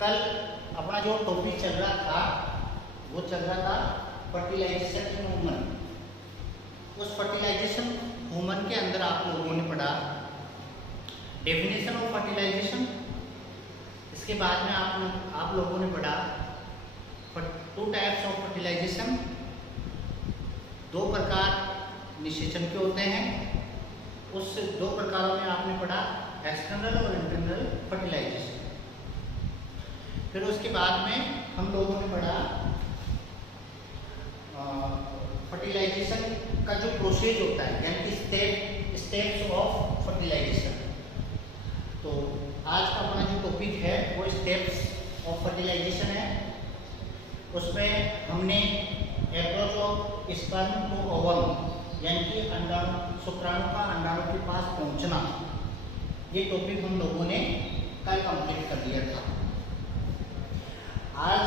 कल अपना जो टॉपिक चल रहा था वो चल रहा था फर्टिलाइजेशन इन वुमन। उस फर्टिलाइजेशन वुमन के अंदर आप लोगों ने पढ़ा डेफिनेशन ऑफ फर्टिलाइजेशन। इसके बाद में आप लोगों ने पढ़ा टू टाइप्स ऑफ फर्टिलाइजेशन, दो प्रकार निषेचन के होते हैं। उस दो प्रकारों में आपने पढ़ा एक्सटर्नल और इंटरनल फर्टिलाइजेशन। फिर उसके बाद में हम लोगों ने पढ़ा फर्टिलाइजेशन का जो प्रोसेस होता है, यानी कि स्टेप्स ऑफ फर्टिलाइजेशन। तो आज का अपना जो टॉपिक है वो स्टेप्स ऑफ फर्टिलाइजेशन है। उसमें हमने approach of sperm to ovum, यानी कि अंडाणु शुक्राणु का अंडाणु के पास पहुंचना, ये टॉपिक हम लोगों ने कल कंप्लीट कर दिया था। आज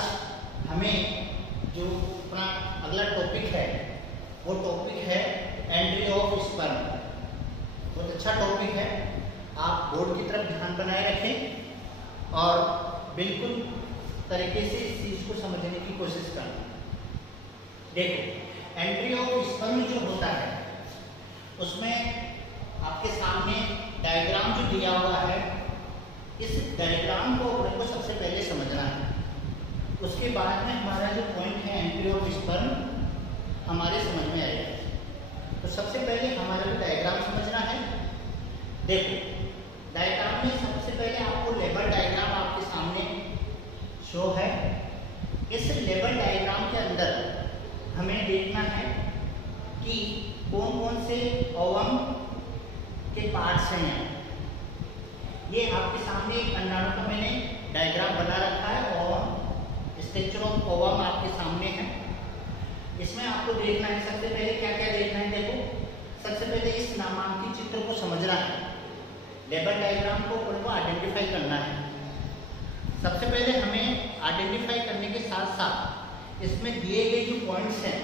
हमें जो अपना अगला टॉपिक है वो टॉपिक है एंट्री ऑफ स्पर्म। बहुत अच्छा टॉपिक है, आप बोर्ड की तरफ ध्यान बनाए रखें और बिल्कुल तरीके से इस चीज को समझने की कोशिश करना। देखो, एंट्री ऑफ स्पर्म जो होता है उसमें आपके सामने डायग्राम जो दिया हुआ है, इस डायग्राम को अपने को सबसे पहले समझना है। उसके बाद में हमारा जो पॉइंट है एंट्री ऑफ स्पर्म हमारे समझ में आएगा। तो सबसे पहले हमारा जो डायग्राम समझना है। देखो, डायग्राम में सबसे पहले आपको लेवल डायग्राम आपके सामने शो है। इस लेवल डायग्राम के अंदर हमें देखना है कि कौन कौन से ओवम के पार्ट्स हैं। ये आपके सामने एक अंडाणु का मैंने डायग्राम बना रखा है और स्ट्रक्चर ऑफ ओवम आपके सामने है। इसमें आपको देखना है सबसे पहले क्या क्या देखना है। देखो, सबसे पहले इस नामांकित चित्र को समझना है, लेवल डायग्राम को अपने को आइडेंटिफाई करना है। सबसे पहले हमें आइडेंटिफाई करने के साथ साथ इसमें दिए गए जो पॉइंट्स हैं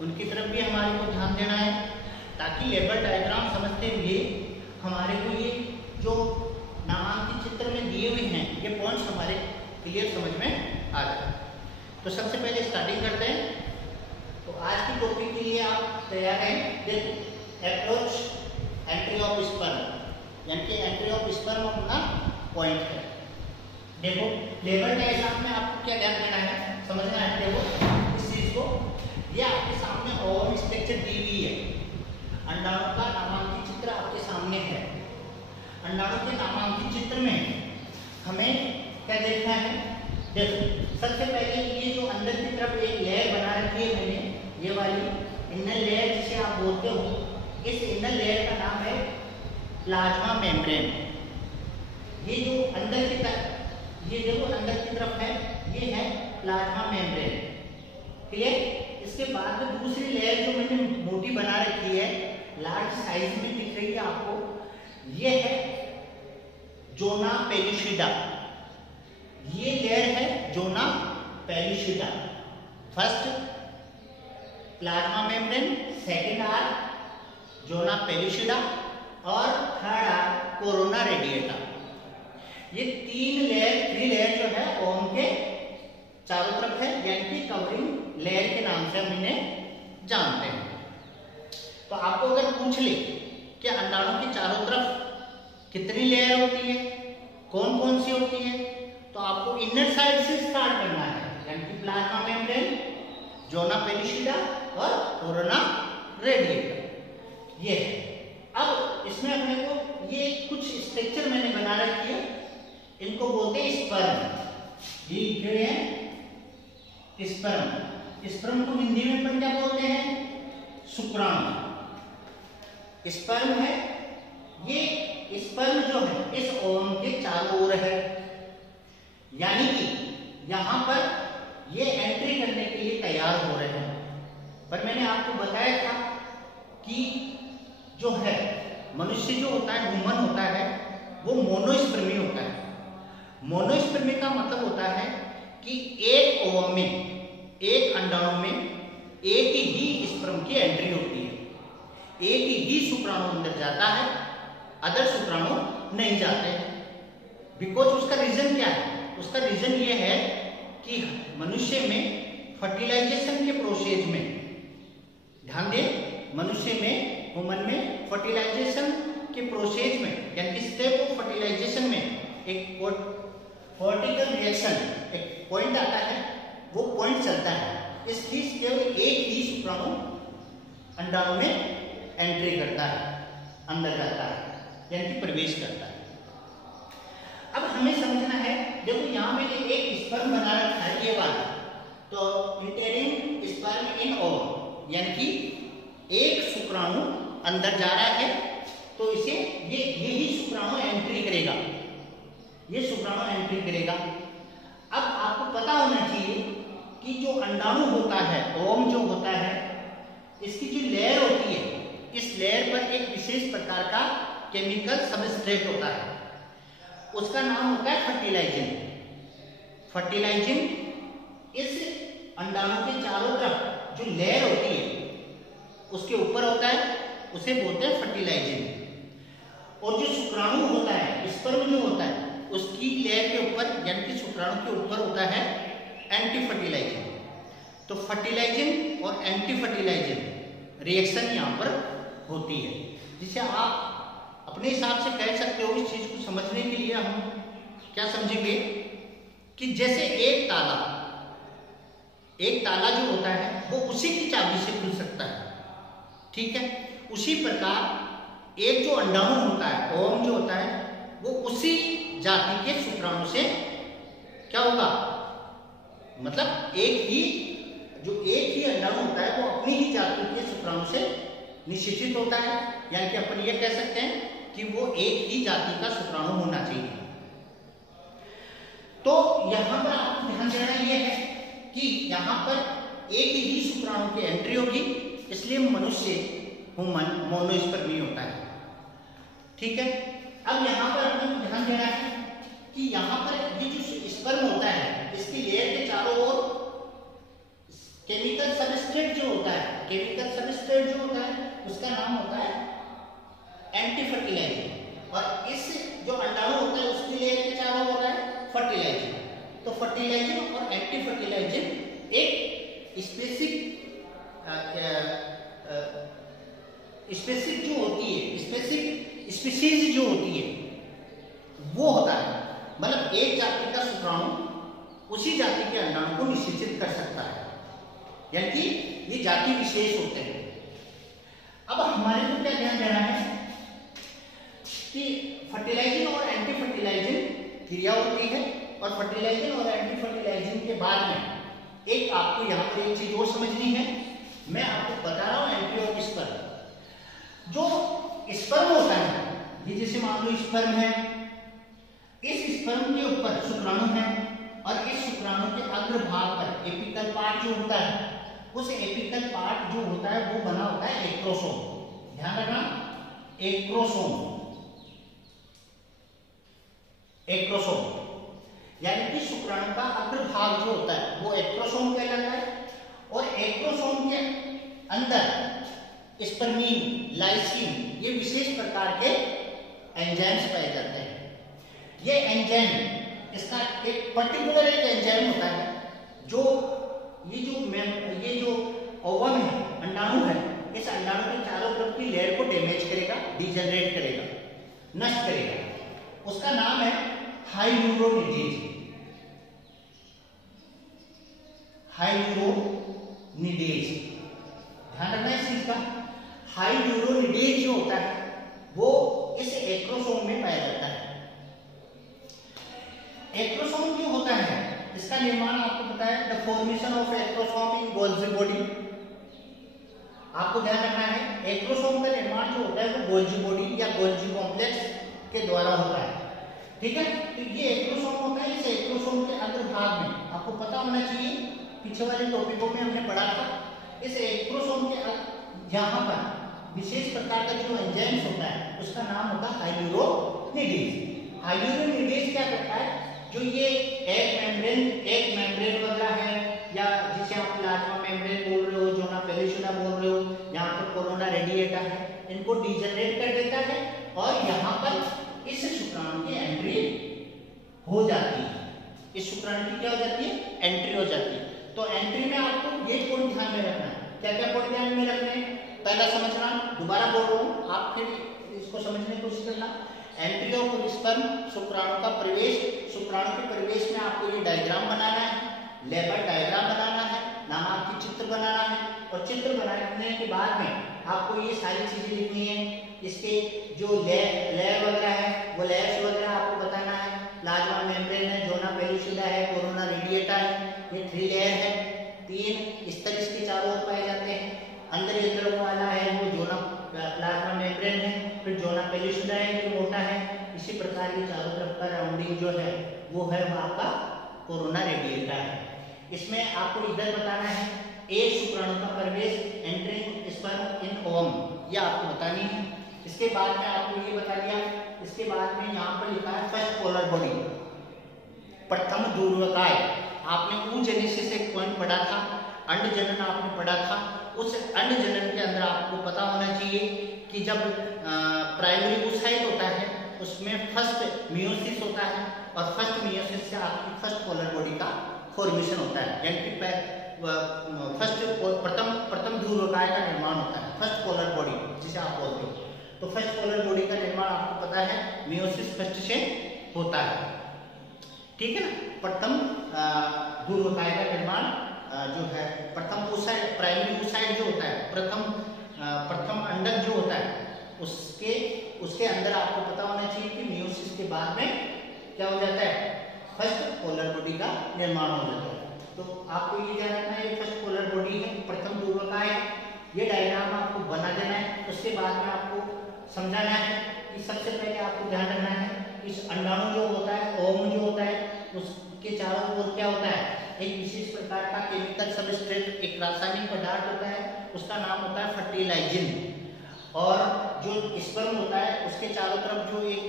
उनकी तरफ भी हमारे को ध्यान देना है, ताकि लेवल डायग्राम समझते हुए हमारे को ये जो नामांकित चित्र में दिए हुए हैं ये पॉइंट्स हमारे क्लियर समझ में आ जाए। तो सबसे पहले स्टार्टिंग करते हैं। तो आज की टॉपिक के लिए आप तैयार हैं। देखो, अप्रोच एंट्री ऑफ स्पर्म, यानी कि एंट्री ऑफ स्पर्म अपना पॉइंट है। देखो, लेवल डायग्राम में आपको क्या ध्यान देना है, समझना है। देखो इस चीज को, ये आपके सामने ओवम स्ट्रक्चर दी हुई है। अंडाणु का नामांकित चित्र आपके सामने है। अंडाणु के नामांकित चित्र में हमें क्या देखना है। देखो, सबसे पहले ये जो अंदर की तरफ एक लेयर बना रखी है मैंने, ये वाली इनर लेयर जिसे आप बोलते हो, इस इनर लेयर का नाम है प्लाज्मा मेम्ब्रेन। ये जो अंदर की तरफ, ये देखो अंदर की तरफ है, ये है प्लाज्मा मेम्ब्रेन। क्लियर। इसके बाद में दूसरी लेयर जो मैंने मोटी बना रखी है, लार्ज साइज में दिख रही है आपको, ये है जोना पेलिशिडा। ये लेयर है zona pellucida. First plasma membrane, second are zona pellucida और थर्ड आर कोरोना रेडिएटा। ये थ्री लेयर जो है ओवम के चारों तरफ है, यानी कि कवरिंग लेयर के नाम से हम इन्हें जानते हैं। तो आपको अगर पूछ ले कि अंडाणु की चारों तरफ कितनी लेयर होती है, कौन कौन सी होती है, तो आपको इनर साइड से स्टार्ट करना है, यानी कि प्लाज्मा मेम्ब्रेन, जोना पेलिशिडा और कोरोना रेडिएटा। ये अब इसमें अपने को ये कुछ स्ट्रक्चर मैंने बना रखी है, इनको बोलते हैं स्पर्म। ये लिखे हैं स्पर्म। स्पर्म को हिंदी में अपन क्या बोलते हैं, शुक्राणु। स्पर्म है, ये स्पर्म जो है इस ओवम के चारों ओर है, यानी कि यहां पर ये एंट्री करने के लिए तैयार हो रहे हैं। पर मैंने आपको बताया था कि जो है मनुष्य जो होता है, ह्यूमन होता है, वो मोनोस्पर्मी होता है। मोनोस्पर्मी का मतलब होता है कि एक ओवम में, एक अंडाणु में एक ही स्पर्म की एंट्री होती है, एक ही शुक्राणु अंदर जाता है, अदर शुक्राणु नहीं जाते हैं। बिकॉज उसका रीजन क्या है, उसका रीजन ये है कि मनुष्य में फर्टिलाइजेशन के प्रोसेस में, ध्यान दें, मनुष्य में, ह्यूमन में फर्टिलाइजेशन के प्रोसेस में, यानी स्टेप ऑफ फर्टिलाइजेशन में एक कॉर्टिकल रिएक्शन, एक पॉइंट आता है, वो पॉइंट चलता है। इसकी केवल एक ही शुक्राणु अंडाणु में एंट्री करता है, अंदर जाता है, यानी कि प्रवेश करता है। अब हमें समझना है, देखो यहाँ मैंने एक स्पर्म बना रखा है, ये वाला, तो इंटरिंग स्पर्म इन ओवम, यानी कि एक शुक्राणु अंदर जा रहा है, तो इसे यही शुक्राणु एंट्री करेगा, ये शुक्राणु एंट्री करेगा। अब आपको पता होना चाहिए कि जो अंडाणु होता है, ओवम जो होता है, इसकी जो लेयर होती है, इस लेयर पर एक विशेष प्रकार का केमिकल सबस्ट्रेट होता है, उसका नाम होता है फर्टिलाइजिन। फर्टिलाइजिन इस अंडाणु के चारों तरफ जो लेयर होती है उसके ऊपर होता है, उसे बोलते हैं फर्टिलाइजिन। और जो शुक्राणु होता है, स्पर्म जो होता है, उसकी लेयर के ऊपर, यानी कि शुक्राणु के ऊपर होता है एंटी फर्टिलाइजिन। तो फर्टिलाइजिन और एंटी फर्टिलाइजिन रिएक्शन यहाँ पर होती है, जिसे आप अपने हिसाब से कह सकते हो। इस चीज को समझने के लिए हम क्या समझेंगे कि जैसे एक ताला जो होता है वो उसी की चाबी से खुल सकता है, ठीक है, उसी प्रकार एक जो अंडाणु होता है, ओवम जो होता है, वो उसी जाति के शुक्राणु से क्या होगा, मतलब एक ही अंडाणु होता है वो अपनी ही जाति के शुक्राणु से निषेचित होता है, यानी कि अपन ये कह सकते हैं कि वो एक ही जाति का शुक्राणु होना चाहिए। तो यहां पर आपको ध्यान देना यह है कि यहां पर एक ही शुक्राणु की एंट्री होगी, इसलिए मनुष्य ह्यूमन मोनोस्पर्मी होता है, ठीक है। अब यहां पर आपको ध्यान देना है कि यहां पर ये जो स्पर्म होता है, इसकी लेयर के चारों ओर केमिकल सबस्ट्रेट जो होता है, केमिकल सबस्ट्रेट जो होता है उसका नाम होता है एंटी फर्टिलाइजिन, और इस जो अंडाणु होता है उसकी लेयर के चारों ओर होता है फर्टिलाइजिन। तो फर्टिलाइजिन और एंटी फर्टिलाइजिन एक स्पेसिफिक जो होती है, स्पेसिफिक स्पीशीज जो होती है वो होता है, मतलब एक जाति का शुक्राणु उसी जाति के अंडाणु को निषेचित कर सकता है, यानी कि ये जाति विशेष होते हैं। अब हमारे को क्या ध्यान देना है कि फर्टिलाइजिन और एंटी फर्टिलाइजिन क्रिया होती है, और फर्टिलाइजिन और एंटी फर्टिलाइजिन के बाद में एक आपको यहाँ पर एक चीज और समझनी है। मैं आपको बता रहा हूँ एंटी और स्पर्म। जो स्पर्म होता है, ये जैसे मान लो स्पर्म है, इस स्पर्म के ऊपर शुक्राणु है, और इस शुक्राणु के अग्रभाग पर एपिकल पार्ट जो होता है, उस एपिकल पार्ट जो होता है वो बना होता है एक्रोसोम। ध्यान रखना, एक्रोसोम, एक्रोसोम यानी कि शुक्राणु का अग्रभाग जो होता है वो एक्रोसोम कहलाता है, और एक्रोसोम के अंदर स्पर्मीन, लाइसीन, ये विशेष प्रकार के एंजाइम्स पाए जाते हैं। ये एंजाइम, इसका एक पर्टिकुलर एक एंजाइम होता है जो ये जो ओवम है, अंडाणु है, इस अंडाणु के चारों तरफ की लेयर को डैमेज करेगा, डिजनरेट करेगा, नष्ट करेगा। उसका नाम है हाइल्यूरोनिडेज। हाइल्यूरोनिडेज, ध्यान रखना इस चीज का। हाइल्यूरोनिडेज जो होता है वो इस एक्रोसोम में पाया जाता है। एक्रोसोम जो होता है इसका निर्माण आपको पता है, the formation of acrosome in Golgi body. आपको ध्यान रखना है एक्रोसोम का निर्माण जो होता है वो गोल्जी बॉडी या गोल्जी कॉम्प्लेक्स के द्वारा होता है, ठीक है। तो ये एक्रोसोम होता है, इस एक्रोसोम के अग्रभाग में आपको पता होना चाहिए, पीछे वाले टॉपिकों में हमने पढ़ा था, इस एक्रोसोम के यहाँ पर विशेष प्रकार का जो एंजाइम्स होता है उसका नाम होता है हाइल्यूरोनिडेज। हाइल्यूरोनिडेज क्या करता है, जो ये एक मेम्ब्रेन वगैरह है, या जिसे आप प्लाज्मा मेम्ब्रेन बोल रहे हो, जो ना पेलिसुला बोल रहे हो, यहाँ पर कोरोना रेडिएटा है, इनको डिजनरेट कर देता है, और यहाँ पर इस शुक्राणु की एंट्री हो जाती है। शुक्राणु की क्या हो जाती है, एंट्री हो जाती है। तो एंट्री में आपको ये पॉइंट ध्यान में रखना है। क्या क्या पॉइंट ध्यान में रखने हैं? पहला समझना, दोबारा बोल रहा हूँ, आप फिर इसको समझने की कोशिश करना। एंट्री ऑफ स्पर्म, शुक्राणु का प्रवेश, शुक्राणु के प्रवेश में आपको ये डायग्राम बनाना है, लेबर डायग्राम बनाना है, नामांकित चित्र बनाना है, और चित्र बनाने के बाद में आपको ये सारी चीजें लिखनी है। इसके जो लेयर वगैरह है वो लेयर्स वगैरह आपको बताना है। प्लाज्मा मेम्ब्रेन है, जोना पेलुसिडा है, कोरोना रेडिएटा है, ये 3 लेयर है। 3 स्तर इसके चारों ओर पाए जाते हैं। अंदर वाला है वो जोना प्लाज्मा मेम्ब्रेन है, फिर जोना पेलुसिडा है जो मोटा है। इसी प्रकार ये चारों तरफ का राउंडिंग जो है वो है वो आपका कोरोना रेडिएटा है। इसमें आपको इधर बताना है एक शुक्राणु का प्रवेश, एंट्रिंग स्पर्म इन ओवम, ये आपको बतानी है। इसके बाद में आपको ये बता दिया। इसके बाद में यहाँ पर लिखा है फर्स्ट पोलर बॉडी, प्रथम ध्रुवकाय। आपने ऊजेनेसिस एक पॉइंट पढ़ा था, अंड जनन आपने पढ़ा था। उस अंड जनन के अंदर आपको पता होना चाहिए कि जब प्राइमरी oocyte होता है उसमें फर्स्ट मियोसिस होता है, और फर्स्ट मियोसिस से आपकी फर्स्ट पोलर बॉडी का फॉर्मेशन होता है, यानी कि प्रथम ध्रुवकाय का निर्माण होता है, फर्स्ट पोलर बॉडी जिसे आप बोलते हो। तो फर्स्ट पोलर बॉडी का निर्माण आपको पता है मियोसिस फर्स्ट से होता है, ठीक है ना। प्रथम ध्रुवकाय का निर्माण जो है प्रथम oocyte, प्राइमरी oocyte जो होता है, प्रथम अंडक जो होता है उसके अंदर आपको पता होना चाहिए कि मियोसिस के बाद में क्या हो जाता है, फर्स्ट पोलर बॉडी का निर्माण हो जाता है। तो आपको ये ध्यान रखना है, ये फर्स्ट पोलर बॉडी है, प्रथम ध्रुवकाय है। ये डायग्राम आपको बना देना है। उसके बाद में आपको समझाना है कि सबसे पहले आपको ध्यान रखना है इस अंडाणु जो होता है, ओवम जो होता है, उसके चारों ओर क्या होता है, एक विशेष प्रकार का केमिकल सबस्ट्रेट, एक रासायनिक पदार्थ होता है, उसका नाम होता है फर्टिलाइजिन। और जो स्पर्म होता है उसके चारों तरफ जो एक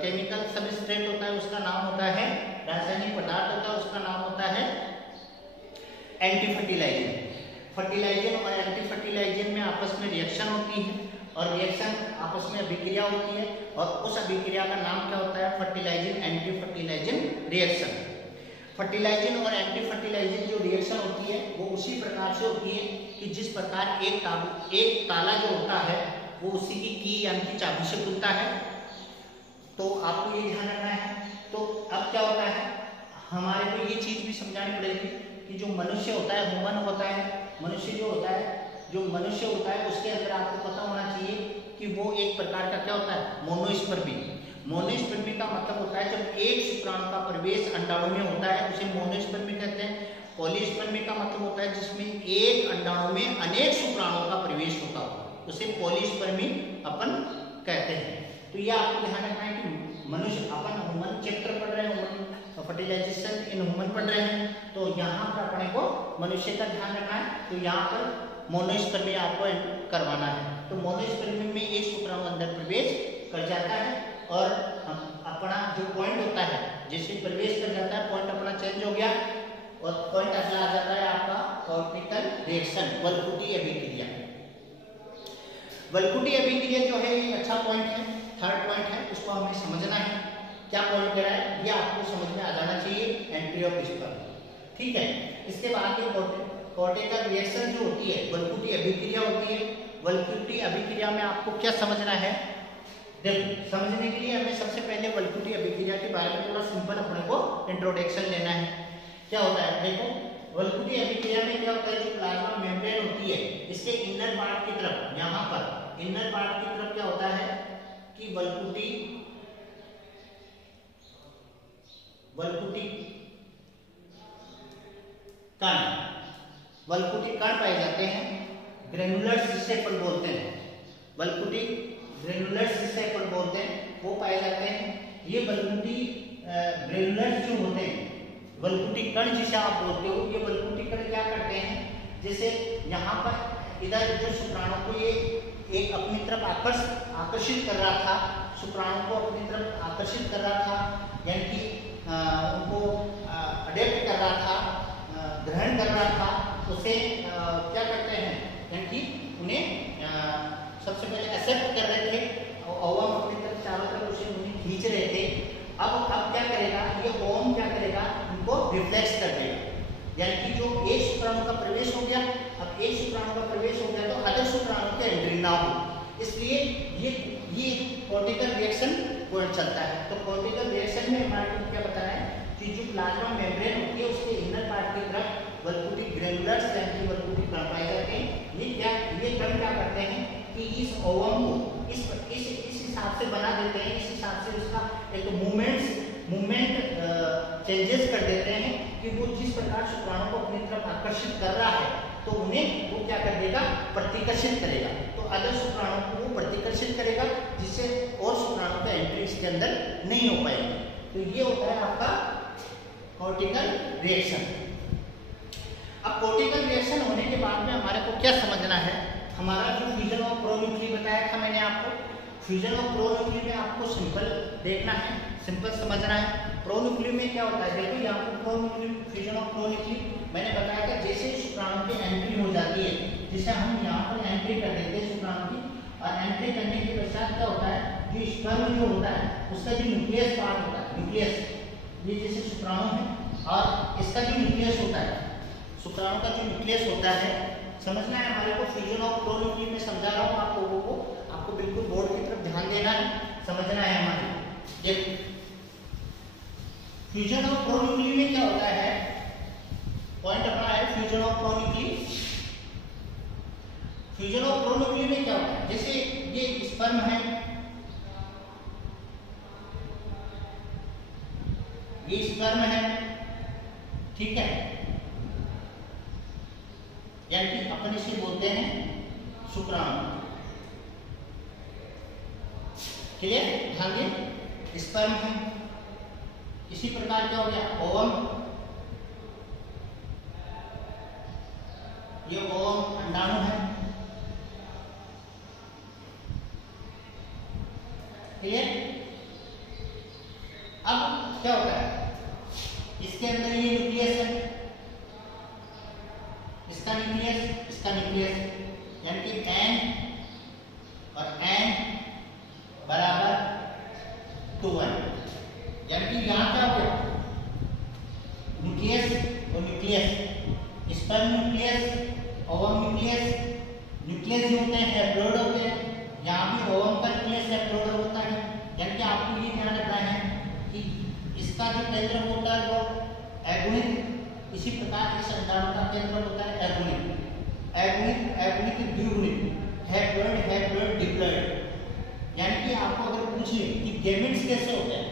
केमिकल सबस्ट्रेट होता है उसका नाम होता है, रासायनिक पदार्थ होता है उसका नाम होता है एंटी फर्टिलाइजिन। फर्टिलाइजिन और एंटी फर्टिलाइजिन में आपस में रिएक्शन होती है, और रिएक्शन आपस में अभिक्रिया होती है, और उस अभिक्रिया का नाम क्या होता है, fertilizin anti fertilizin reaction. Fertilizin और एंटी फर्टिलाइजिन जो रिएक्शन होती है वो उसी प्रकार से होती है कि जिस प्रकार एक ताला जो होता है वो उसी की यानी कि चाबी से खुलता है। तो आपको ये ध्यान रखना है। तो अब क्या होता है, हमारे को ये चीज भी समझानी पड़ेगी कि जो मनुष्य होता है, ह्यूमन होता है, मनुष्य जो होता है उसके अंदर आपको पता होना चाहिए कि वो एक प्रकार का क्या होता है, मोनोस्पर्मी। मोनोस्पर्मी का मतलब होता है जब एक शुक्राणु का प्रवेश अंडाणु में होता है उसे मोनोस्पर्मी कहते हैं। पॉलीस्पर्मी का मतलब होता है जिसमें एक अंडाणु में अनेक शुक्राणुओं का प्रवेश होता हो, उसे पॉलीस्पर्मी अपन कहते हैं। तो ये आपको ध्यान रखना है कि मनुष्य, अपन ह्यूमन चैप्टर पढ़ रहे हैं, ह्यूमन फर्टिलाइजेशन इन ह्यूमन पढ़ रहे हैं, तो यहाँ पर अपने को मनुष्य का ध्यान रखना है। तो यहाँ पर मोनोस्पर्मी आपको करवाना है। तो मोनोस्पर्मी में एक शुक्राणु अंदर प्रवेश कर जाता है, और अपना जो पॉइंट होता है, जैसे प्रवेश कर जाता है पॉइंट अपना चेंज हो गया, और पॉइंट अगला आ जाता है आपका कॉर्टिकल रिएक्शन, वल्कुटी अभिक्रिया। वल्कुटी अभिक्रिया जो है ये अच्छा पॉइंट है, थर्ड पॉइंट है, उसको हमें समझना है। क्या पॉइंट कह रहा है ये आपको समझ में आ जाना चाहिए, एंट्री ऑफ स्पर्म, ठीक है। इसके बाद ये कॉर्टिकल रिएक्शन जो होती है, वल्कुटी अभिक्रिया होती है। वल्कुटी अभिक्रिया में आपको क्या समझना है, देखो समझने के लिए हमें सबसे पहले वल्कुटी अभिक्रिया के बारे में थोड़ा सिंपल अपने को इंट्रोडक्शन लेना है। क्या होता है, देखो वल्कुटी अभिक्रिया में क्या होता है, जो प्लाज्मा मेम्ब्रेन होती है इसके इनर पार्ट की तरफ, यहाँ पर इनर पार्ट की तरफ क्या होता है कि वल्कुटी कण पाए जाते हैं, ग्रेनुलर्स जिसे अपन बोलते हैं, वल्कुटी ग्रेनुलर्स जिसे अपन बोलते हैं वो पाए जाते हैं। ये वल्कुटी ग्रेनुलर्स जो होते हैं, वल्कुटी कण जिसे आप बोलते हो, ये वल्कुटी कण क्या करते हैं, जैसे यहाँ पर इधर जो शुक्राणु को ये एक अपनी तरफ आकर्षित कर रहा था, शुक्राणु को अपनी तरफ आकर्षित कर रहा था, यानी कि उनको अडेप्ट कर रहा था, ग्रहण कर रहा था, उसे क्या करते हैं, यानी कि उन्हें सबसे पहले एक्सेप्ट कर रहे थे, और ओवम अपनी तरफ चारों तरफ उसे उन्हें खींच रहे थे, अब क्या करेगा, ये ओम क्या करेगा, इनको रिफ्लेक्स कर देगा, यानी कि जो एक शुक्राणु का प्रवेश हो गया, अब एक शुक्राणु का प्रवेश हो गया तो अदर शुक्राणु की एंट्री ना हो, इसलिए ये कॉर्टिकल रिएक्शन पॉइंट चलता है। तो कॉर्टिकल रिएक्शन में हमारे को क्या बताया है कि जो प्लाज्मा मेम्ब्रेन होती है उसके इनर पार्ट की तरफ वल्कुटी ग्रेनुलर यानी वल्कुटी कण पाए जाते हैं। ये कण क्या करते हैं कि इस ओवम को इस हिसाब से बना देते हैं, इस हिसाब से उसका एक मूवमेंट चेंजेस कर देते हैं कि वो जिस प्रकार शुक्राणु को अपनी तरफ आकर्षित कर रहा है तो उन्हें वो क्या कर देगा, प्रतिकर्षित करेगा। तो अदर शुक्राणु को वो प्रतिकर्षित करेगा जिससे और शुक्राणु का एंट्री इसके अंदर नहीं हो पाएगी। तो ये होता है आपका कॉर्टिकल रिएक्शन। अब कॉर्टिकल रिएक्शन होने के बाद में हमारे को क्या समझना है, हमारा जो फ्यूजन ऑफ प्रोन्यूक्ली बताया था मैंने आपको, फ्यूजन ऑफ प्रोन्यूक्ली में आपको सिंपल देखना है, सिंपल समझना है। प्रोन्यूक्ली में क्या होता है, देखो यहाँ पर प्रोन्यूक्ली, फ्यूजन ऑफ प्रोन्यूक्ली मैंने बताया था जैसे शुक्राणु की एंट्री हो जाती है, जैसे हम यहाँ पर एंट्री कर देते हैं शुक्राणु की, और एंट्री करने के पश्चात क्या होता है, जो स्पर्म जो होता है उसका जो न्यूक्लियस पार्ट होता है, न्यूक्लियस, ये जैसे शुक्राणु है और इसका जो न्यूक्लियस होता है, शुक्राणु का जो न्यूक्लियस होता है, समझना है हमारे को। फ्यूजन ऑफ प्रोन्यूक्ली में समझा रहा हूँ आप लोगों को, आपको बिल्कुल बोर्ड की तरफ ध्यान देना है, समझना है हमारे। देखो फ्यूजन ऑफ प्रोन्यूक्ली में क्या होता है, पॉइंट अपना है फ्यूजन ऑफ प्रोन्यूक्ली। फ्यूजन ऑफ प्रोन्यूक्ली में क्या होता है, जैसे ये स्पर्म है, ये स्पर्म है, ठीक है, यानी कि अपन इसे बोलते हैं शुक्राणु, क्लियर, ध्यान दें, स्पर्म है। इसी प्रकार क्या हो गया, ओवम, ये ओवम अंडाणु है, क्लियर। अब क्या होता है, इसके अंदर ये न्यूक्लियस है, इसका न्यूक्लियस, यानी कि N और N बराबर 2N, यानी कि यहाँ क्या हो गया, न्यूक्लियस और nucleus, sperm nucleus, ovum nucleus, nucleus जो होते हैं हैप्लोइड होते हैं, यहाँ भी ओवम का न्यूक्लियस हैप्लोइड होता है, यानी कि आपको ये ध्यान रखना है कि इसका जो केंद्र होता है वो एगोनिक, इसी प्रकार इस अंडाणु का केंद्र होता है एगोनिक, द्विगुणित, हैप्लोइड, डिप्लॉइड। यानी कि आपको अगर पूछे कि गैमेट्स कैसे होते हैं,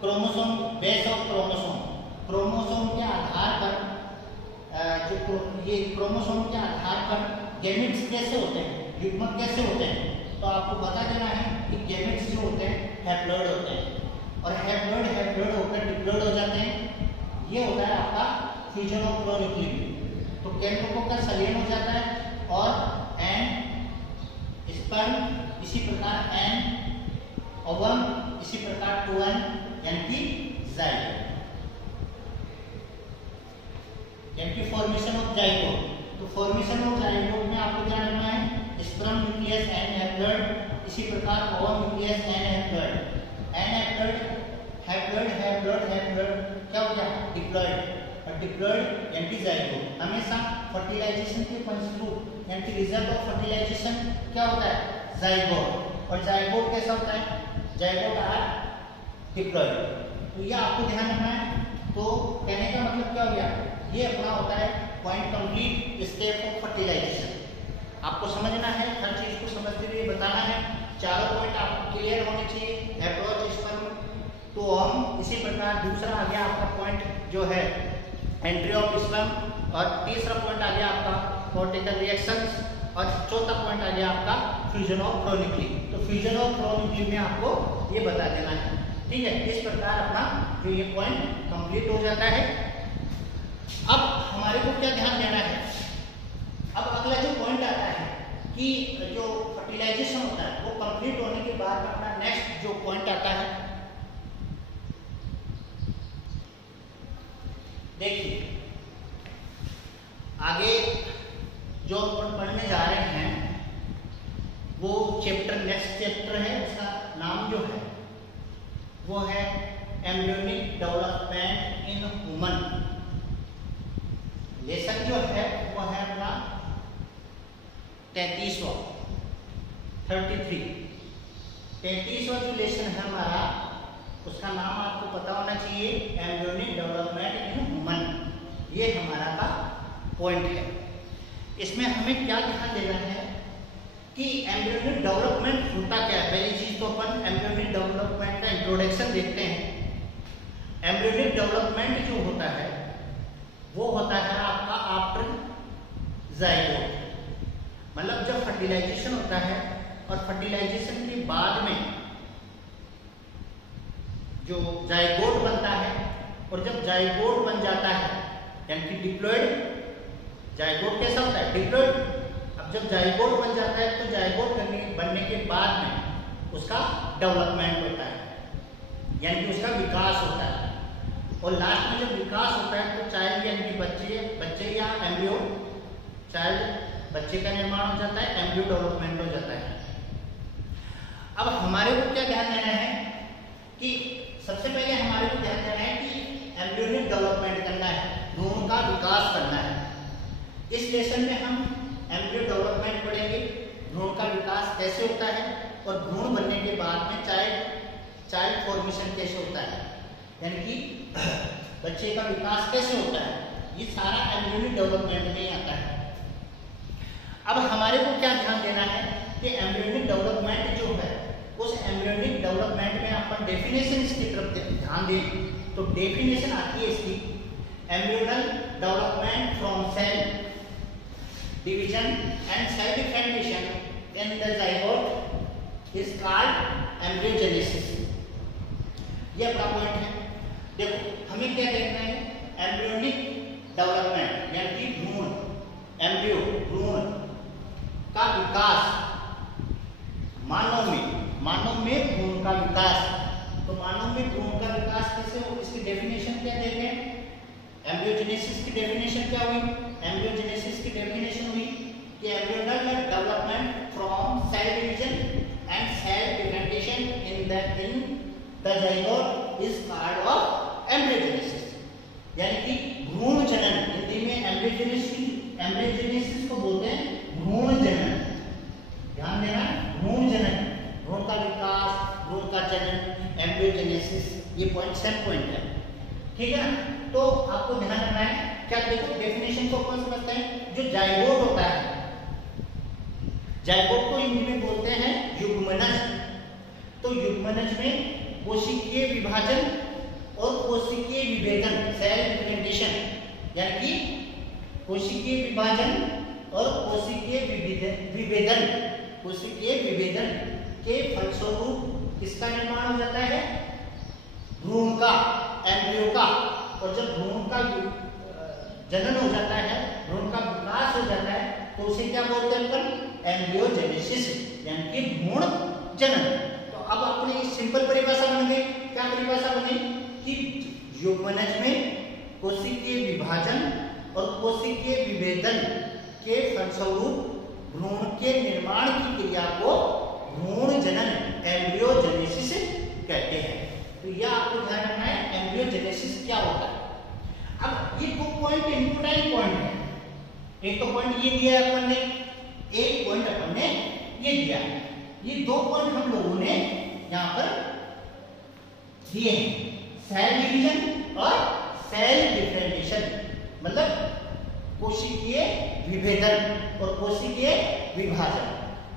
क्रोमोसोम, बेस ऑफ क्रोमोसोम के आधार पर ये क्रोमोसोम के आधार पर गैमेट्स कैसे होते हैं, युग्मक कैसे होते हैं, तो आपको बता देना है कि गैमेट्स जो होते हैं हैप्लोइड होते हैं, और हैप्लोइड होकर डिप्लॉइड हो जाते हैं। ये होता है आपका फ्यूजन ऑफ प्रोन्यूक्ली। तो केंद्रकों का संलयन हो जाता है और N स्पर्म, इसी प्रकार N ओवम, इसी प्रकार 2N, यानी कि जाइगोट, यानी कि फॉर्मेशन ऑफ जाइगोट। तो फॉर्मेशन ऑफ जाइगोट में आपको क्या रखना है, स्पर्म न्यूक्लियस N हैप्लोइड, इसी प्रकार ovum nucleus N haploid, haploid क्या हो गया, डिप्लॉइड, और डिप्लॉइड यानी कि जाइगोट। हमेशा फर्टिलाइजेशन के पंचभूत यानी कि रिजल्ट ऑफ फर्टिलाइजेशन क्या होता है, जाइगोट, और जाइगोट कैसा होता है, जाइगोट आर डिप्लॉइड। तो ये आपको ध्यान रखना है। तो कहने का मतलब क्या हो गया, ये अपना होता है point complete step of fertilization. आपको समझना है, हर चीज को समझते हुए बताना है, चारों पॉइंट आपको क्लियर होने चाहिए, अप्रोच स्पर्म। तो हम इसी प्रकार दूसरा आ गया आपका पॉइंट जो है एंट्री ऑफ स्पर्म, और तीसरा पॉइंट आ गया आपका कॉर्टिकल रिएक्शंस, और चौथा पॉइंट आ गया आपका फ्यूजन ऑफ प्रोन्यूक्ली। तो फ्यूजन ऑफ प्रोन्यूक्ली में आपको ये बता देना है, ठीक है। इस प्रकार अपना जो ये पॉइंट कंप्लीट हो जाता है। अब हमारे को क्या ध्यान देना है, अब अगला जो पॉइंट आता है कि जो फर्टिलाइजेशन होता है वो कंप्लीट होने के बाद अपना नेक्स्ट जो पॉइंट आता है, देखिए आगे जो पढ़ने जा रहे हैं वो चैप्टर, नेक्स्ट चैप्टर है, उसका नाम जो है वो है embryonic development in human. Lesson जो है वो है अपना 33वां जो लेसन है हमारा, उसका नाम आपको पता होना चाहिए, एम्ब्रियोनिक डेवलपमेंट इन ह्यूमन। ये हमारा का पॉइंट है। इसमें हमें क्या ध्यान देना है कि एम्ब्रियोनिक डेवलपमेंट होता क्या है। पहली चीज तो अपन एम्ब्रियोनिक डेवलपमेंट का इंट्रोडक्शन देखते हैं। एम्ब्रियोनिक डेवलपमेंट जो होता है वो होता है आपका आफ्टर जाइगोट, मतलब जब फर्टिलाइजेशन होता है और फर्टिलाइजेशन के बाद में जो जाइगोट बनता है, और जब जाइगोट बन जाता है यानी कि डिप्लॉयड, जाइगोट कैसा होता है, डिप्लॉयड। अब जब जाइगोट बन जाता है तो जाइगोट बनने के बाद में उसका डेवलपमेंट होता है यानी कि उसका विकास होता है। और लास्ट में जब विकास होता है तो चाइल्ड यानी कि बच्चे या एम्ब्रियो, चाइल्ड बच्चे का निर्माण हो जाता है, एम्ब्रियो डेवलपमेंट हो जाता है। अब हमारे को क्या ध्यान देना है कि सबसे पहले हमारे को ध्यान देना है कि एम्ब्रियोनिक डेवलपमेंट करना है, भ्रूण का विकास करना है। इस लेसन में हम एम्ब्रियो डेवलपमेंट पढ़ेंगे, भ्रूण का विकास कैसे होता है और भ्रूण बनने के बाद में चाइल्ड फॉर्मेशन कैसे होता है, यानी कि बच्चे का विकास कैसे होता है, ये सारा एम्ब्रियोनिक डेवलपमेंट में आता है। अब हमारे को क्या ध्यान देना है कि एम्ब्रियोनिक डेवलपमेंट जो है, उस एम्ब्रियोनिक डेवलपमेंट में अपन डेफिनेशन इसकी तरफ ध्यान दें तो डेफिनेशन आती है इसकी, embryonal development from cell division and cell differentiation in the zygote is called embryogenesis. ये अपना पॉइंट है। देखो हमें क्या देखना है, एम्ब्रियोनिक डेवलपमेंट यानी कि भ्रूण, एम्ब्रियो भ्रूण का विकास, मानव में भ्रूण का विकास। तो मानव में भ्रूण का विकास कैसे हो, इसकी डेफिनेशन क्या देखें, एम्ब्रियोजेनेसिस की डेफिनेशन क्या हुई, एम्ब्रियोजेनेसिस की डेफिनेशन हुई कि embryonal development from cell division and cell differentiation in the zygote is called of embryogenesis, यानी कि भ्रूण जनन। हिंदी में एम्ब्रियोजेनेसिस को बोलते हैं भ्रूण जनन। ध्यान देना, भ्रूण जनन, भ्रूण का विकास, भ्रूण का जनन, एम्ब्रियोजेनेसिस, ये पॉइंट सेम पॉइंट है, ठीक है ना। तो आपको ध्यान रखना है, क्या देखो डेफिनेशन को कौन समझते हैं, जो जाइगोट होता है, जाइगोट को हिंदी में बोलते हैं युग्मनज। तो युग्मनज में कोशिकीय विभाजन और कोशिकीय विभेदन, सेल डिफरेंशिएशन, यानी कि कोशिकीय विभाजन और कोशिकीय विभेदन के फलस्वरूप किसका निर्माण हो जाता है, भ्रूण का, एम्ब्रियो का। और जब भ्रूण का जनन हो जाता है, भ्रूण का विकास हो जाता है, तो उसे क्या बोलते हैं अपन, एम्ब्रियोजेनेसिस, यानी कि भ्रूण जनन। तो अब अपनी सिंपल परिभाषा बन गई, क्या परिभाषा बनी कि युग्मनज में कोशिकीय विभाजन और कोशिकीय विभेदन के फलस्वरूप भ्रूण के निर्माण की क्रिया को भ्रूण जनन, एम्ब्रियोजेनेसिस कहते हैं। तो यह आपको ध्यान रखना है, एम्ब्रियोजेनेसिस क्या होता है। अब ये 2 पॉइंट इंपॉर्टेंट पॉइंट है। एक तो पॉइंट ये दिया है अपन ने, एक पॉइंट अपन ने ये दिया है। ये 2 पॉइंट हम लोगों ने यहाँ पर दिए हैं, सेल डिवीजन और सेल डिफरेंशिएशन, मतलब कोशिकीय विभेदन और कोशिकीय विभाजन।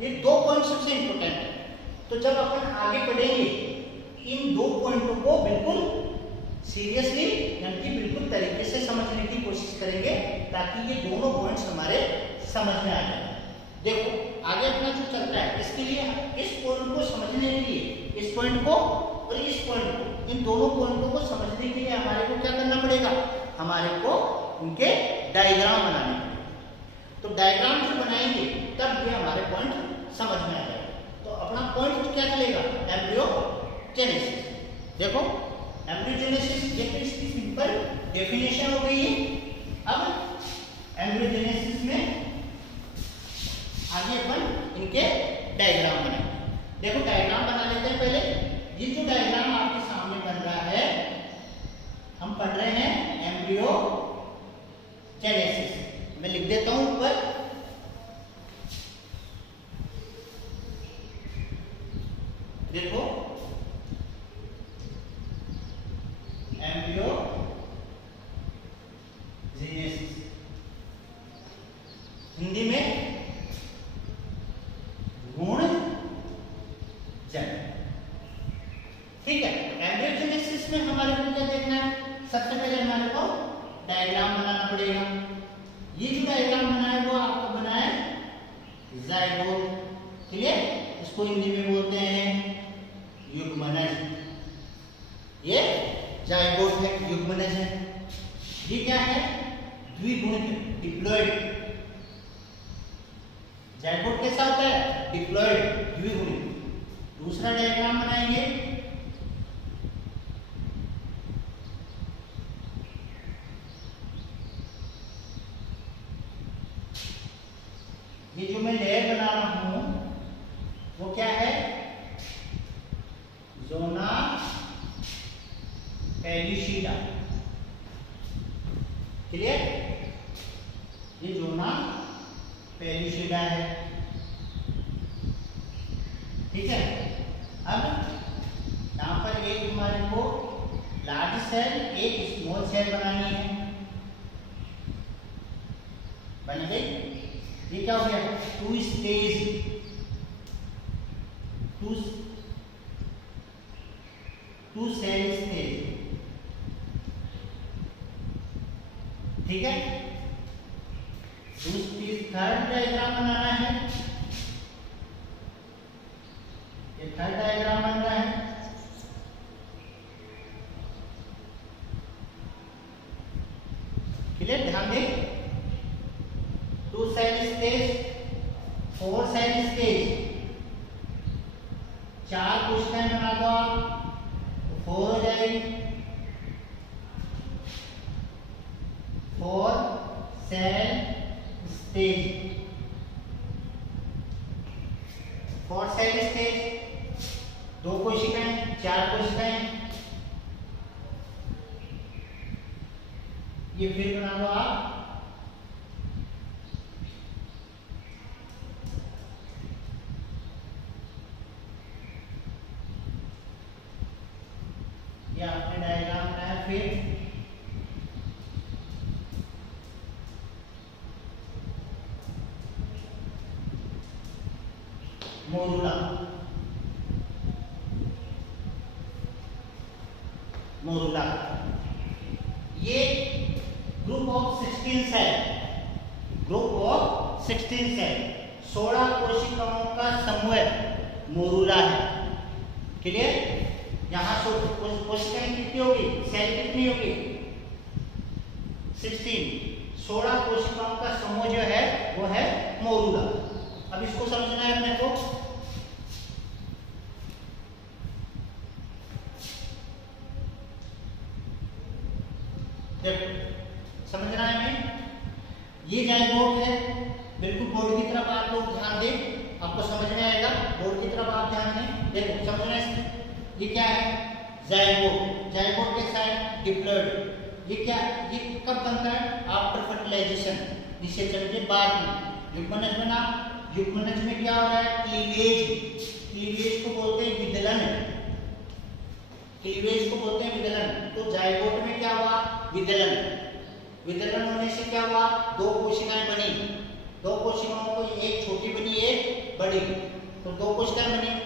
ये 2 पॉइंट सबसे इंपॉर्टेंट है। तो जब अपन आगे बढ़ेंगे इन 2 पॉइंटों को बिल्कुल सीरियसली यानी कि बिल्कुल तरीके से समझने की कोशिश करेंगे ताकि ये दोनों पॉइंट्स हमारे समझ में आ जाए। देखो आगे अपना जो चलता है, इसके लिए इस पॉइंट को समझने के लिए, इस पॉइंट को और इस पॉइंट को, इन दोनों पॉइंटों को समझने के लिए हमारे को क्या करना पड़ेगा, हमारे को उनके डायग्राम बनाने पड़ेंगे। तो डायग्राम जो बनाएंगे तब ये हमारे पॉइंट समझ में आ जाएगा। तो अपना पॉइंट क्या चलेगा, एम्ब्रियोजेनेसिस। देखो एम्ब्रियोजेनेसिस ये तो इसकी सिंपल डेफिनेशन हो गई है। अब एम्ब्रियोजेनेसिस में आगे अपन इनके डायग्राम बनाएंगे। देखो डायग्राम बना लेते हैं पहले। ये जो डायग्राम आपके सामने बन रहा है एम्ब्रियोजेनेसिस में हमारे को क्या देखना है? सबसे पहले हमारे को डायग्राम बनाना पड़ेगा। ये जो डायग्राम बना है वो आपका बना है जाइगोट। क्लियर? इसको हिंदी में बोलते हैं युग्मनज। ये जाइगोट है, युग्मनज है। ये क्या है? द्विगुणित, डिप्लॉइड। जाइगोट कैसा होता है? डिप्लॉइड, द्विगुणित। दूसरा डायग्राम बनाएंगे। ये जो मैं लेयर बना रहा हूं वो क्या है? Zona pellucida. क्लियर? ये ज़ोना पेलुसिडा है। ठीक है? अब यहां पर एक हमारे को लार्ज सेल, एक स्मॉल सेल बनानी है। बन गई? ये क्या हो गया? Two stage, two cell stage. ठीक है? थर्ड डायग्राम बनाना है। ये थर्ड डायग्राम बन रहा है। क्लियर? ध्यान दें, 2 cell stage, 4 cell stage. 4 question बना दो आप, 4 हो जाएगी। 4 सेल स्टेज, 4 सेल स्टेज, 2 कोशिकाएं, 4 कोशिकाएं। ये फिर बना दो आप। ये आपने डायग्राम बनाया। फिर मोरूला, मोरूला। ये group of 16 cell, group of 16 cell, 16 कोशिकाओं का समूह मोरूला है। क्लियर? यहां कोशिकाएं कितनी होगी? सेल कितनी होगी? 16। 16 कोशिकाओं का समूह जो है वो है मोरूला। अब इसको समझना है अपने को। देखो, समझना है हमें। ये जाइगोट है, बिल्कुल बोर्ड की तरफ आप लोग ध्यान दें, आपको समझ में आएगा। बोर्ड की तरफ आप ध्यान दें। देखो, समझना है। ये क्या है? जाइगोट। जाइगोट के साइड डिप्लॉइड। ये क्या? ये कब बनता है? आफ्टर फर्टिलाइजेशन, निषेचन के बाद में। युग्मनज बना। युग्मनज में क्या हो रहा है? क्लीवेज। क्लीवेज को बोलते हैं विदलन। क्लीवेज को बोलते हैं विदलन। तो जाइगोट में क्या हुआ? विदलन। विदलन होने से क्या हुआ? 2 कोशिकाएं बनी। 2 कोशिकाओं को, एक छोटी बनी, एक बड़ी। तो 2 कोशिकाएं बनी।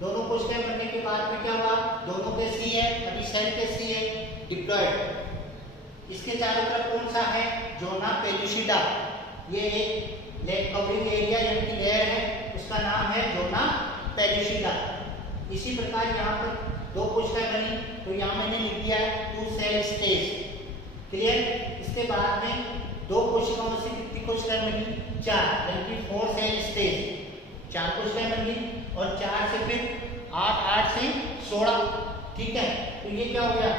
दोनों कोशिकाएं बनने के बाद में क्या हुआ? दोनों पे सी है, अभी सेल पे सी है, डिप्लॉइड। इसके चारों तरफ कौन सा है? Zona pellucida. ये एक लेग कवरिंग एरिया यानी कि लेयर है, उसका नाम है ज़ोना पेलुसिडा। इसी प्रकार यहाँ पर 2 कोशिकाएं बनी, तो यहाँ मैंने लिख दिया है 2 सेल स्टेज। क्लियर? इसके बाद में 2 कोशिकाओं से कितनी कोशिकाएं बनी? 4, यानी कि 4 सेल स्टेज। 4 कोशिकाएं बन गई और 4 से फिर 8, 8 से 16। ठीक है? तो ये क्या हो गया?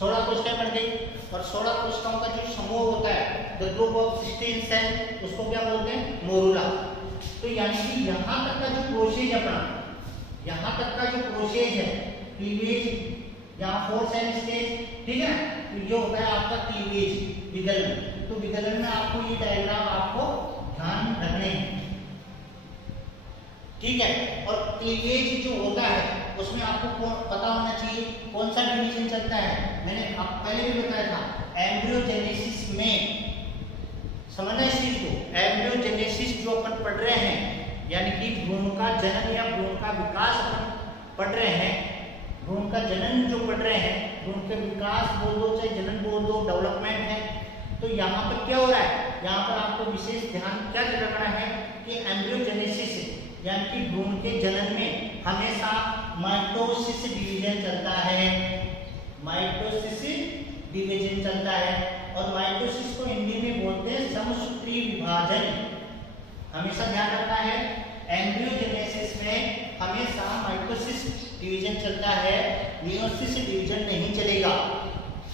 16 कोशिकाएं बन गई। और 16 कोशिकाओं का जो समूह होता है, द ग्रुप ऑफ 16 सेल, उसको क्या बोलते हैं? मोरूला। तो यानी कि यहाँ तक का जो प्रोसेस अपना, यहाँ तक का जो प्रोसेस है, क्लीवेज, यहाँ 4 सेल स्टेज, ठीक है? तो ये होता है आपका क्लीवेज, विदलन। तो विदलन में आपको ये डायग्राम आपको ध्यान रखने हैं। ठीक है? और क्लीवेज जो होता है उसमें आपको पता होना चाहिए कौन सा डिवीजन चलता है। मैंने आप पहले भी बताया था, एम्ब्रियोजेनेसिस में। समझना इस चीज को। एम्ब्रियोजेनेसिस जो अपन पढ़ रहे हैं, यानी कि भ्रूण का जन्म या भ्रूण का विकास अपन पढ़ रहे हैं, भ्रूण का जनन जो पढ़ रहे हैं, भ्रूण के विकास बोल दो चाहे जनन बोल दो, डेवलपमेंट है, तो यहाँ पर क्या हो रहा है, यहाँ पर आपको विशेष ध्यान क्या रखना है कि एम्ब्रियोजेनेसिस यानी कि भ्रूण के जनन में हमेशा माइटोसिस डिवीजन चलता है, माइटोसिस डिवीजन चलता है। और माइटोसिस को हिंदी में बोलते हैं समसूत्री विभाजन। हमेशा ध्यान रखना है, एम्ब्रियोजेनेसिस में हमेशा माइटोसिस डिवीजन चलता है, मियोसिस डिवीजन नहीं चलेगा,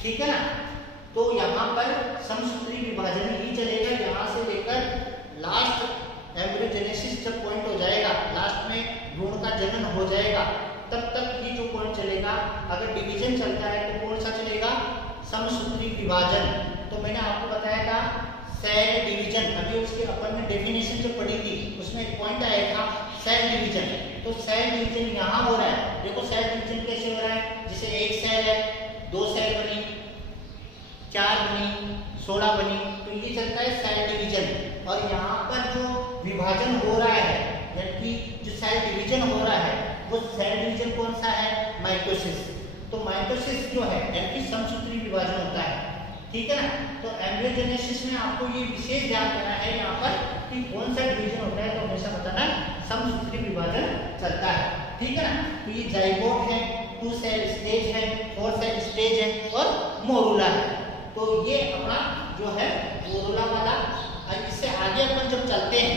ठीक है ना। तो यहाँ पर समसूत्री विभाजन ही चलेगा, यहाँ से लेकर लास्ट एम्ब्रियोजेनेसिस जब पॉइंट हो जाएगा, लास्ट में भ्रूण का जनन हो जाएगा, तब तक ही जो पॉइंट चलेगा। अगर डिवीजन चलता है तो कौन सा चलेगा, समसूत्री विभाजन। तो मैंने आपको बताया था सेल डिवीजन, अभी उसके अपन ने डेफिनेशन जो पढ़ी थी उसमें एक पॉइंट आया था सेल डिवीजन। तो सेल डिवीजन यहाँ हो रहा है, देखो सेल डिवीजन कैसे हो रहा है, जैसे एक सेल है, 2 सेल बनी, 4 बनी, 16 बनी, तो ये चलता है सेल डिवीजन। और यहाँ पर जो विभाजन हो रहा है यानी कि जो सेल डिवीजन हो रहा है वो सेल डिवीजन कौन सा है, माइटोसिस। तो माइटोसिस जो है यानी कि समसूत्री विभाजन होता है, ठीक है ना। तो एम्ब्रियोजेनेसिस में आपको ये विशेष ध्यान देना है यहाँ पर कि कौन सा डिवीजन होता है, तो हमेशा बताना समसूत्री विभाजन चलता है, ठीक है ना। तो ये जाइगोट है, 2 सेल स्टेज है, 4 सेल स्टेज है और मोरूला है। तो ये अपना जो है मोरूला वाला। इससे आगे अपन जब चलते हैं,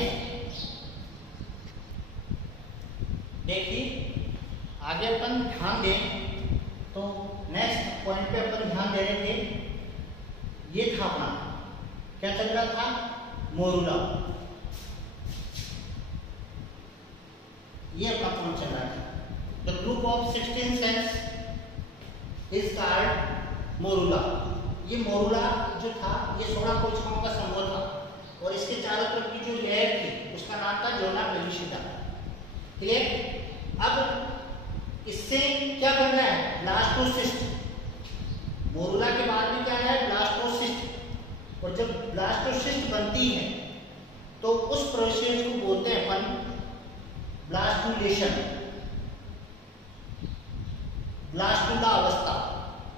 देखिए आगे अपन ध्यान दें तो नेक्स्ट पॉइंट पे अपन ध्यान दे रहे थे, ये था अपना क्या चल रहा था, मोरूला, ये अपना पॉइंट चल रहा था। The group of 16 cells is called morula. ये मोरूला जो था ये 16 कोशिकाओं का समूह था और इसके चारों तरफ की जो लेयर थी उसका नाम था ज़ोना पेलुसिडा, क्लियर। अब इससे क्या बन रहा है, ब्लास्टोसिस्ट। मोरूला के बाद में क्या है, ब्लास्टोसिस्ट। और जब ब्लास्टोसिस्ट बनती है तो उस प्रोसेस को बोलते हैं अपन ब्लास्टुलेशन, ब्लास्टुला अवस्था,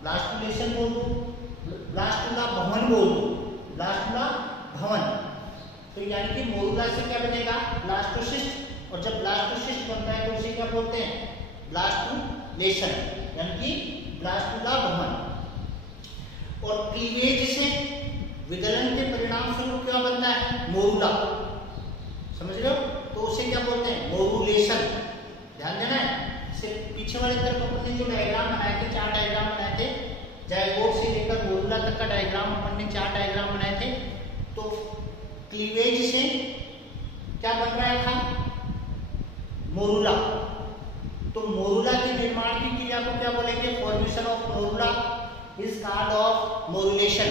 ब्लास्टुलेशन बोल दो, ब्लास्टुला भवन बोल दो, ब्लास्टुला भवन। तो यानी कि मोरूला से क्या बनेगा, ब्लास्टोसिस्ट। और जब ब्लास्टोसिस्ट बनता है तो उसे क्या बोलते हैं, ब्लास्टुलेशन यानी कि ब्लास्टुला भवन। और क्लीवेज से विदलन के परिणाम स्वरूप क्या बनता है, मोरूला, समझ रहे हो। तो उसे क्या बोलते हैं, मोरूलेशन। ध्यान देना है, सिर्फ पीछे वाले तरफ अपन ने जो डायग्राम बनाए थे, 4 डायग्राम बनाए थे, जाइगोट से लेकर मोरूला तक का डायग्राम अपन ने 4 डायग्राम बनाए थे। तो क्लीवेज से क्या बन रहा था, मोरूला। तो मोरूला के निर्माण की क्रिया को क्या बोलेंगे, formation of morula is called of morulation.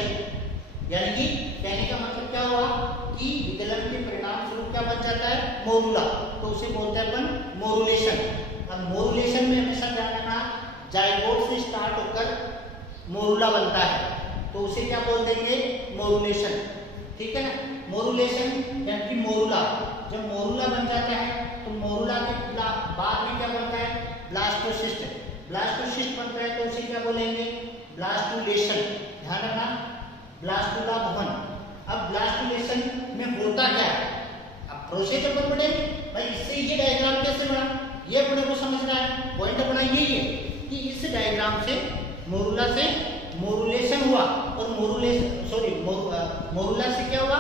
यानी कि कहने का मतलब क्या हुआ कि विकलन के परिणाम स्वरूप क्या बन जाता है, मोरूला, तो उसे बोलते हैं अपन मोरूलेशन। अब मोरूलेशन में हमेशा ध्यान रखना, जाइगोट से स्टार्ट होकर मोरूला बनता है तो उसे क्या बोल देंगे, मोरूलेशन, ठीक है ना। मोरूलेशन यानी कि मोरूला, जब मोरूला बन जाता है तो मोरूला के बाद में क्या बनता है, ब्लास्टोसिस्ट। ब्लास्टोसिस्ट बनता है तो उसे क्या बोलेंगे, ब्लास्टुलेशन। ध्यान रखना, ब्लास्टुला भवन। अब ब्लास्टुलेशन में होता क्या है, अब प्रोसेस अपन पढ़ेंगे भाई, इससे ये डायग्राम कैसे बना ये अपने को समझना है। पॉइंट अपना यही है कि इस डायग्राम से मोरूला से मोरूलेशन हुआ और मोरूला से क्या हुआ,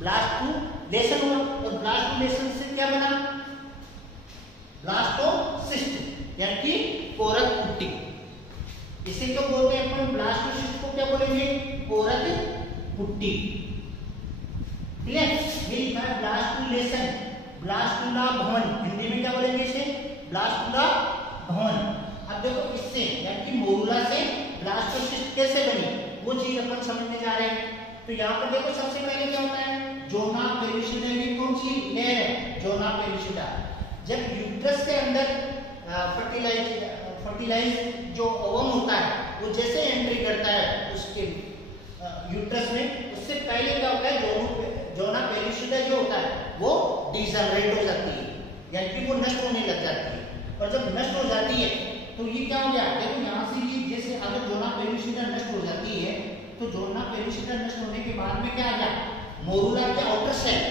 ब्लास्टुलेशन हुआ और ब्लास्टुलेशन से क्या बना, ब्लास्टोसिस्ट यानी कि कोरक पुट्टी। इसे तो बोलते हैं अपन, ब्लास्टोसिस्ट को क्या बोलेंगे, कोरक पुट्टी, क्लियर। ये लिखा है ब्लास्टुलेशन, ब्लास्टुला भवन, हिंदी में क्या बोलेंगे इसे, ब्लास्टुला भवन। अब देखो इससे यानी कि मोरूला से ब्लास्टोसिस्ट कैसे बनी वो चीज अपन समझने जा रहे हैं। तो यहाँ पर देखो सबसे पहले क्या होता है, ज़ोना पेलुसिडा की कौन सी लेयर है, ज़ोना पेलुसिडा। जब यूट्रस के अंदर फर्टिलाइज जो ओवम होता है वो जैसे एंट्री करता है उसके यूट्रस में, उससे पहले क्या होता है, ज़ोना पेलुसिडा जो होता है वो डिजनरेट हो जाती है यानी कि वो नष्ट होने लग जाती है। और जब नष्ट हो जाती है तो ये क्या हो गया, देखो यहाँ से ये जैसे अगर जोना पेरियोसिटा नष्ट हो जाती है तो जोना पेरियोसिटा नष्ट होने के बाद में क्या आ गया, मोरुला के आउटर सेल,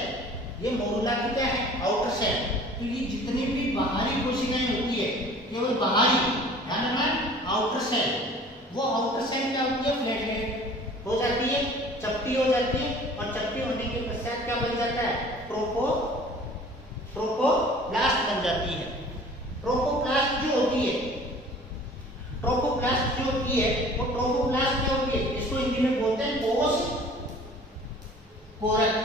ये मोरुला की क्या है, आउटर सेल। तो ये जितनी भी बाहरी कोशिकाएं होती है, केवल बाहरी, ध्यान रखना, आउटर सेल, वो आउटर सेल क्या होती है, फ्लैटलेट हो जाती है, चपटी हो जाती है, और चपटी होने के पश्चात क्या बन जाता है, ट्रोफोब्लास्ट बन जाती है। ट्रोफोब्लास्ट जो होती है, ट्रोफोब्लास्ट जो होती है वो ट्रोफोब्लास्ट क्या होती है, इसको हिंदी में बोलते हैं कोष कोरक।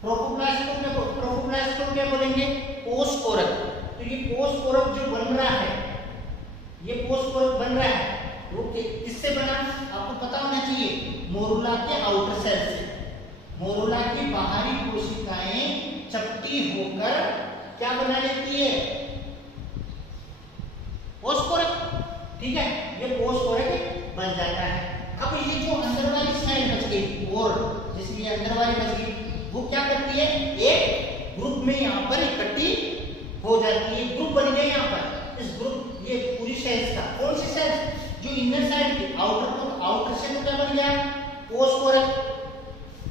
ट्रोफोब्लास्ट को क्या बोलेंगे, कोष कोरक। तो ये कोष कोरक जो बन रहा है, ये कोष कोरक बन रहा है, वो किससे बना, आपको पता होना चाहिए, मोरुला के आउटर सेल से। मोरुला की बाहरी कोशिकाएं चपटी होकर क्या बना लेती है, कोष कोरक, ठीक है, ये कोष कोरक बन जाता है। अब ये जो अंदर वाली साइड बच गई, और जिसकी अंदर वाली बच गई, वो क्या करती है, एक ग्रुप में यहाँ पर इकट्ठी हो जाती है, ग्रुप बन गए यहाँ पर। इस ग्रुप, ये पूरी सेल्स का, कौन सी सेल्स, जो इनर साइड की, आउटर से तो क्या बन गया, कोष कोरक,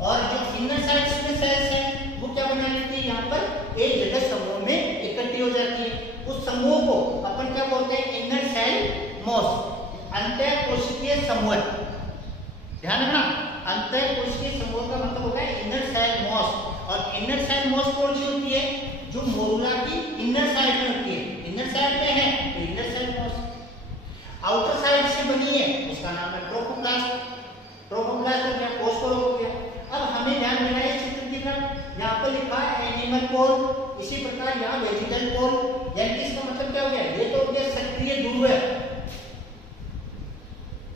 और जो इनर साइड में सेल्स है वो क्या बना लेती है, यहाँ पर एक जगह समूह में इकट्ठी हो जाती है। उस समूह को अपन क्या बोलते हैं, इनर सेल मॉस, अंतःकोशिकीय समूह। ध्यान रखना, अंतःकोशिकीय समूह का मतलब होता है इनर सेल मॉस। और इनर सेल मॉस कौन सी होती है, जो मोरुला की इनर साइड में होती है, इनर साइड में है तो inner cell mass. Outer side से बनी है उसका नाम है ट्रोफोब्लास्ट। ट्रोफोब्लास्ट हो गया, कोष कोरक हो गया। अब हमें ध्यान देना है चित्र की तरफ, यहाँ पर लिखा है एनिमल पोल, इसी प्रकार यहाँ वेजिटल पोल, यानी इसका मतलब क्या हो गया, ये तो हो गया सक्रिय ध्रुव है,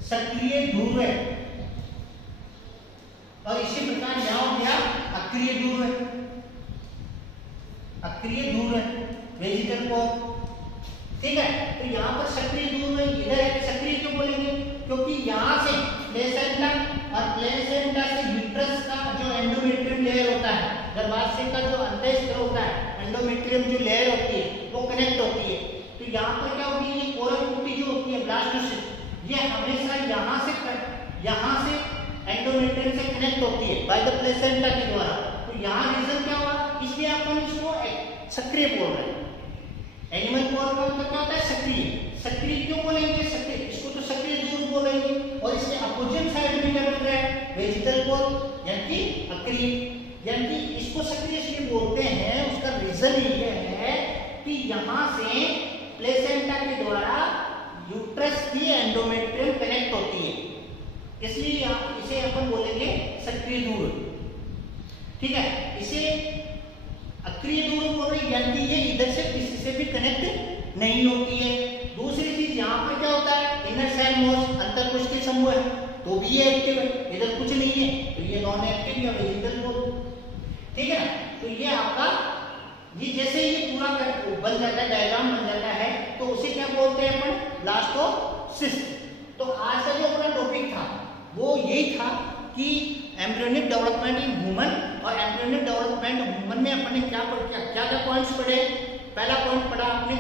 सक्रिय ध्रुव है, और इसी प्रकार यहाँ हो गया अक्रिय ध्रुव है, अक्रिय ध्रुव है, वेजिटल पोल, ठीक है। तो यहाँ पर सक्रिय ध्रुव है, इधर है, सक्रिय क्यों बोलेंगे, क्योंकि यहाँ से प्लेसेंटा और प्लेसेंटा से यूट्रस का जो एंडोमेट्रियम लेयर होता है, गर्भाशय का जो अंतःस्त्र होता है, एंडोमेट्रियम जो लेयर होती है वो कनेक्ट होती है। तो यहाँ पर क्या होती है, ये कोरक कुटी जो होती है, ब्लास्टोसिस्ट, ये हमेशा यहाँ से एंडोमेट्रियम से कनेक्ट होती है बाय द प्लेसेंटा के द्वारा। तो यहाँ रीजन क्या हुआ, इसलिए अपन इसको सक्रिय बोल रहे हैं। एनिमल पोल का मतलब क्या होता है, सक्रिय। सक्रिय क्यों बोलेंगे, सक्रिय, इसको तो सक्रिय ध्रुव बोलेंगे। और इसके अपोजिट साइड में क्या बन रहा है, वेजिटल पोल, यानी अक्रिय, यानी इसको सक्रिय इसलिए बोलते हैं, उसका रीजन ये है कि यहाँ से प्लेसेंटा के द्वारा यूट्रस की एंडोमेट्रियम कनेक्ट होती है, इसलिए इसे अपन बोलेंगे सक्रिय ध्रुव, ठीक है। इसे अक्रिय ध्रुव बोल रहे, यानी ये इधर से किसी से भी कनेक्ट नहीं होती है। दूसरी चीज यहाँ पे क्या होता है, इनर सेल मॉस, अंतःकोशिकीय समूह है, तो भी ये एक्टिव है, इधर कुछ नहीं है तो ये नॉन एक्टिव या वेजिटल पोल, ठीक है। तो ये आपका, ये जैसे ये पूरा बन जाता है, डायग्राम बन जाता है, तो उसे क्या बोलते हैं अपन, ब्लास्टोसिस्ट। तो आज का जो अपना टॉपिक था वो यही था कि एम्ब्रियोनिक डेवलपमेंट इन ह्यूमन, और एम्ब्रियोनिक डेवलपमेंट ह्यूमन में अपन ने क्या पॉइंट्स पढ़े। पहला पॉइंट पढ़ा आपने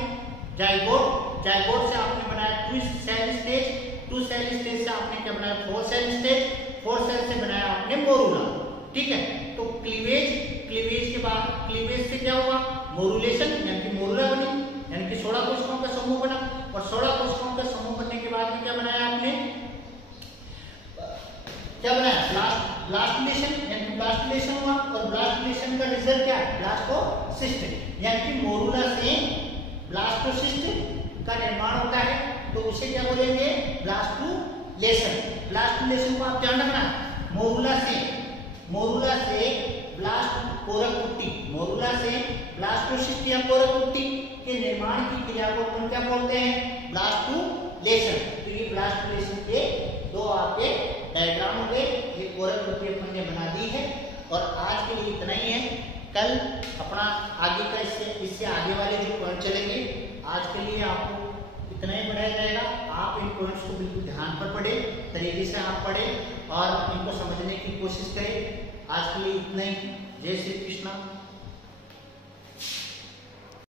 जाइगोट, जाइगोट से आपने बनाया 2 सेल स्टेज, 2 सेल स्टेज से आपने क्या बनाया, 4 सेल स्टेज, 4 सेल से बनाया आपने मोरुला, ठीक है। तो क्लीवेज, क्लीवेज के बाद, क्लीवेज से क्या हुआ, मोरुलेशन, यानी कि मोरुला बनी, यानी कि 16 कोशिकाओं का समूह बना। और 16 कोशिकाओं का समूह बनने के बाद में क्या बनाया आपने, क्या बनाया, ब्लास्टुलेशन, यानी कि ब्लास्टुलेशन हुआ। और ब्लास्टुलेशन का रिजल्ट क्या है, ब्लास्टोसिस्ट, यानी कि मोरुला से ब्लास्टोसिस्ट का निर्माण होता है, तो उसे क्या बोलेंगे, ब्लास्टुलेशन। ब्लास्टुलेशन को आप ध्यान रखना, मोरुला से ब्लास्ट कोरक कुटी, मोरुला से ब्लास्टोसिस्ट या कोरक कुटी के निर्माण की क्रिया को अपन क्या बोलते हैं, ब्लास्टुलेशन। तो ये ब्लास्टुलेशन के 2 आपके डायग्राम हो गए, ये कोरक कुटी अपन ने बना दी है। और आज के लिए इतना ही है, कल अपना आगे का इससे आगे वाले जो पॉइंट चलेंगे, आज के लिए आपको इतना ही पढ़ाया जाएगा। आप इन पॉइंट्स को बिल्कुल ध्यान पर पढ़े, तरीके से आप पढ़े और इनको समझने की कोशिश करें। आज के लिए इतना ही। जय श्री कृष्णा।